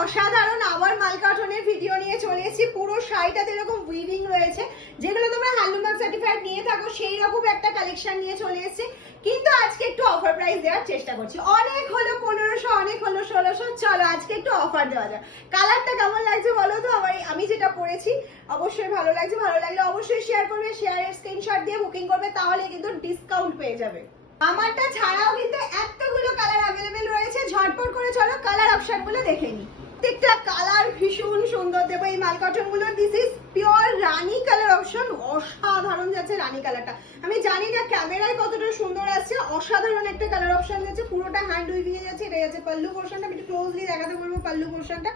অসাধারণ আবার মাল কার্টনের ভিডিও নিয়ে চলে এসেছি। পুরো শাড়িটাতে এরকম উইভিং রয়েছে, যেগুলো তোমরা হ্যান্ডলুম সার্টিফাইড নিয়ে থাকো সেই রকম একটা কালেকশন নিয়ে চলে এসেছি। কিন্তু আজকে একটু অফার প্রাইস দেওয়ার চেষ্টা করছি। অনেক হলো 1500, অনেক হলো 1600, চলো আজকে একটু অফার দেওয়া যায়। কালারটা কেমন লাগছে বলো তো? আমি যেটা পরেছি অবশ্যই ভালো লাগছে। ভালো লাগলে অবশ্যই শেয়ার করবে, শেয়ারের স্ক্রিনশট দিয়ে বুকিং করবে, তাহলে কিন্তু ডিসকাউন্ট পেয়ে যাবে। আমারটা ছাড়াও কিন্তু এতগুলো কালার অ্যাভেলেবেল রয়েছে, ঝটপট করে চলো কালার অপশনগুলো দেখে নিই। প্রত্যেকটা কালার ভীষণ সুন্দর দেবো এই মাল কটন গুলো। This is pure Rani colour option, অসাধারণ যাচ্ছে রানী কালারটা। আমি জানি না ক্যামেরায় কতটা সুন্দর আসছে, অসাধারণ একটা কালার অপশন যাচ্ছে। পুরোটা হ্যান্ড উইভিং এ যাচ্ছে। এটা যাচ্ছে পাল্লু পোর্শনটা, আমি একটু ক্লোজলি দেখাতে বলবো পাল্লু পোর্শনটা।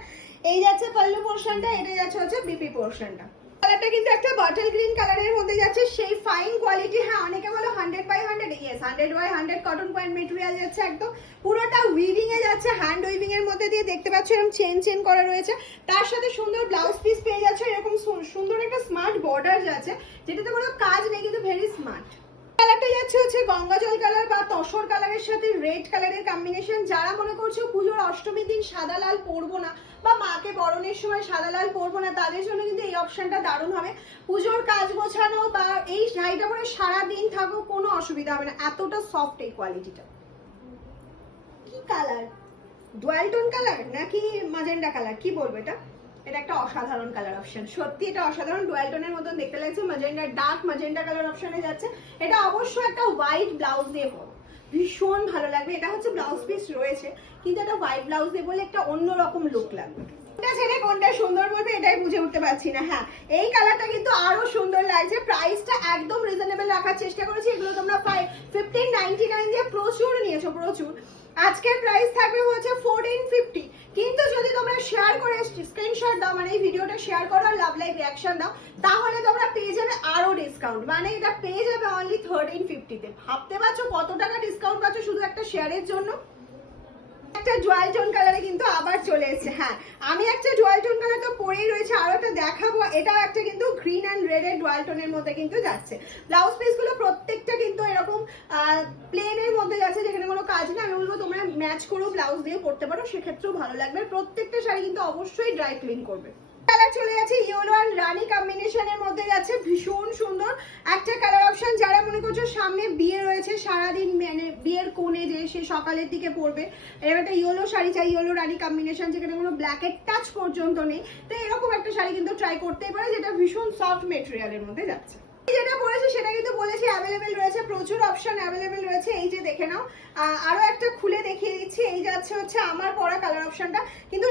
এই যাচ্ছে পাল্লু পোর্শনটা, এটা যাচ্ছে হচ্ছে বিপি পোর্শনটা। কালারটা কিন্তু একটা বটল গ্রিন কালারের মধ্যে যাচ্ছে, সেই ফাইন কোয়ালিটি। হ্যাঁ, অনেকে বলো 100/100, ইয়েস 100/100 কটন পয়েন্ট মেটেরিয়াল যাচ্ছে। একদম পুরোটা উইভিং এ যাচ্ছে, হ্যান্ড উইভিং এর মধ্যে দিয়ে দেখতে পাচ্ছ এরকম চেন করা রয়েছে। তার সাথে সুন্দর ব্লাউজ পিস পেয়ে যাচ্ছে, এরকম সুন্দর একটা স্মার্ট বর্ডার যাচ্ছে, যেটাতে কোনো কাজ নেই কিন্তু ভেরি স্মার্ট। কালারটা যাচ্ছে হচ্ছে গঙ্গা জল কালার বা তসর কালারের সাথে রেড কালারের কম্বিনেশন। যারা মনে করছো পুজোর অষ্টমীর দিন সাদা লাল পরবো না বা মাকে বরণের সময় সাদা লাল পরবো না, তাদের জন্য কিন্তু এই অপশনটা দারুণ হবে। পুজোর কাজ গোছানো বা এই শাড়িটা পরে সারাদিন থাকো, কোনো অসুবিধা হবে না। এতটা সফট এই কোয়ালিটিটা। কি কালার? ডুয়াল টোন কালার নাকি মাজেন্ডা কালার, কি বলবো এটা? এটা একটা অসাধারণ কালার অপশন, সত্যি এটা অসাধারণ। ডুয়াল টোনের মতন দেখতে লাগছে, মাজেন্ডা, ডার্ক মাজেন্ডা কালার অপশনে যাচ্ছে। এটা অবশ্যই একটা হোয়াইট ব্লাউজ দিয়ে পরো, ভীষণ ভালো লাগবে। এটা হচ্ছে ব্লাউজ পিস রয়েছে, কিন্তু এটা হোয়াইট ব্লাউজ দিয়ে বলে একটা অন্যরকম লুক লাগবে। কোনটা ছেড়ে কোনটা সুন্দর বলবে এটাই বুঝে উঠতে পারছি না। হ্যাঁ, এই কালারটা কিন্তু আরো সুন্দর লাগছে। প্রাইসটা একদম রিজনেবল রাখার চেষ্টা করেছি। এগুলো তোমরা 1599 দিয়ে প্রচুর নিয়েছো, প্রচুর। আজকের প্রাইস থাকবে হচ্ছে 1450, কিন্তু যদি তোমরা শেয়ার করে স্ক্রিনশট দাও, মানে এই ভিডিওটা শেয়ার করো আর লাভ লাইক রিঅ্যাকশন দাও, তাহলে তোমরা পেয়ে যাবে আরো ডিসকাউন্ট। মানে এটা পেয়ে যাবে অনলি 1350 তে। ভাবতে পারছো কত টাকা ডিসকাউন্ট পাচ্ছ শুধু একটা শেয়ারের জন্য? একটা ডুয়াল টোন কালারে কিন্তু আবার চলে এসেছে। হ্যাঁ, আমি একটা ডুয়াল টোন কালার তো পরেই রয়েছে, আরো একটা দেখাবো। এটাও একটা কিন্তু গ্রিন অ্যান্ড রেড এর ডুয়াল টোনের মধ্যে কিন্তু যাচ্ছে। ব্লাউজ পিস গুলো প্রত্যেকটা কিন্তু এরকম প্লেন এর মধ্যে যাচ্ছে, যেখানে কোনো কাজ নেই। আমি বলবো তোমরা ম্যাচ করেও ব্লাউজ দিয়ে পরতে পারো, সেক্ষেত্রেও ভালো লাগবে। প্রত্যেকটা শাড়ি কিন্তু অবশ্যই ড্রাই ক্লিন করবে। কালার চলে যাচ্ছে ইয়েলো অ্যান্ড রানী কম্বিনেশনের মধ্যে যাচ্ছে, ভীষণ সুন্দর একটা কালার অপশন। যারা মনে করছো সামনে বিয়ে রয়েছে, সারাদিন মানে বিয়ের কোণে যে সে সকালের দিকে পরবে, এরকম একটা ইয়েলো শাড়ি চাই, ইয়েলো রানী কম্বিনেশন, যেখানে কোনো ব্ল্যাকের টাচ পর্যন্ত নেই। তো এরকম একটা শাড়ি কিন্তু ট্রাই করতেই পারে, যেটা ভীষণ সফট মেটেরিয়ালের মধ্যে যাচ্ছে। যেটা পরেছে সেটা কিন্তু বলেছি অ্যাভেলেবেল রয়েছে, প্রচুর অপশন অ্যাভেলেবেল রয়েছে। এই যে দেখে নাও, আরো একটা খুলে দেখিয়ে দিচ্ছি। এই যাচ্ছে হচ্ছে আমার পরা কালার অপশনটা, কিন্তু